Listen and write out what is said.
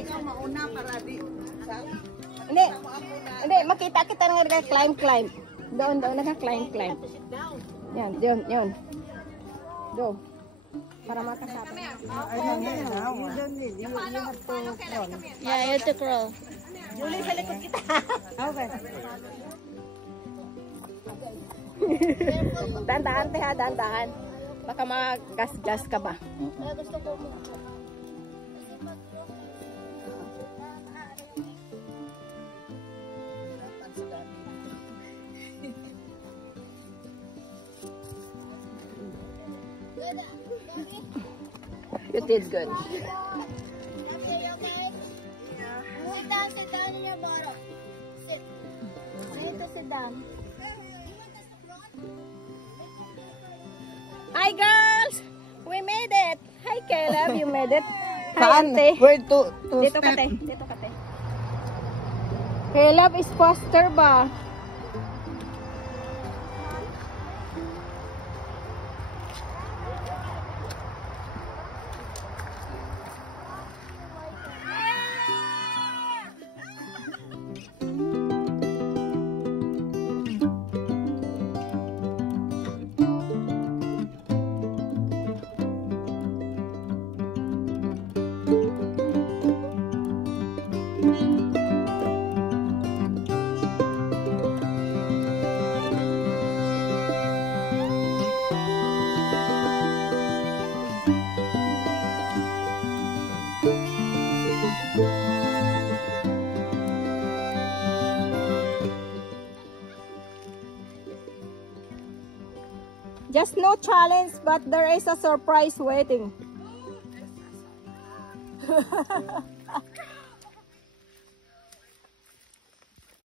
Ikaw mauna para di. Hindi. Hindi, makita kita nga nag-climb. Doon, nag-climb. Yan, yun. Do. Para makasama. You don't need. You have to crawl. Yeah, you have to crawl. Julie, sa likod kita. Okay. Dahan-dahan, teha, dahan-dahan. Baka magas-gas ka ba? Gusto ko mo. You did good. Okay. Sit down in your bottom. Sit. I need to sit down. Hi girls! We made it! Hi Caleb, you made it. Hi Saan? ate. Where to Dito step? ka te. Dito ka te. Caleb is faster ba? Just no challenge, but there is a surprise waiting.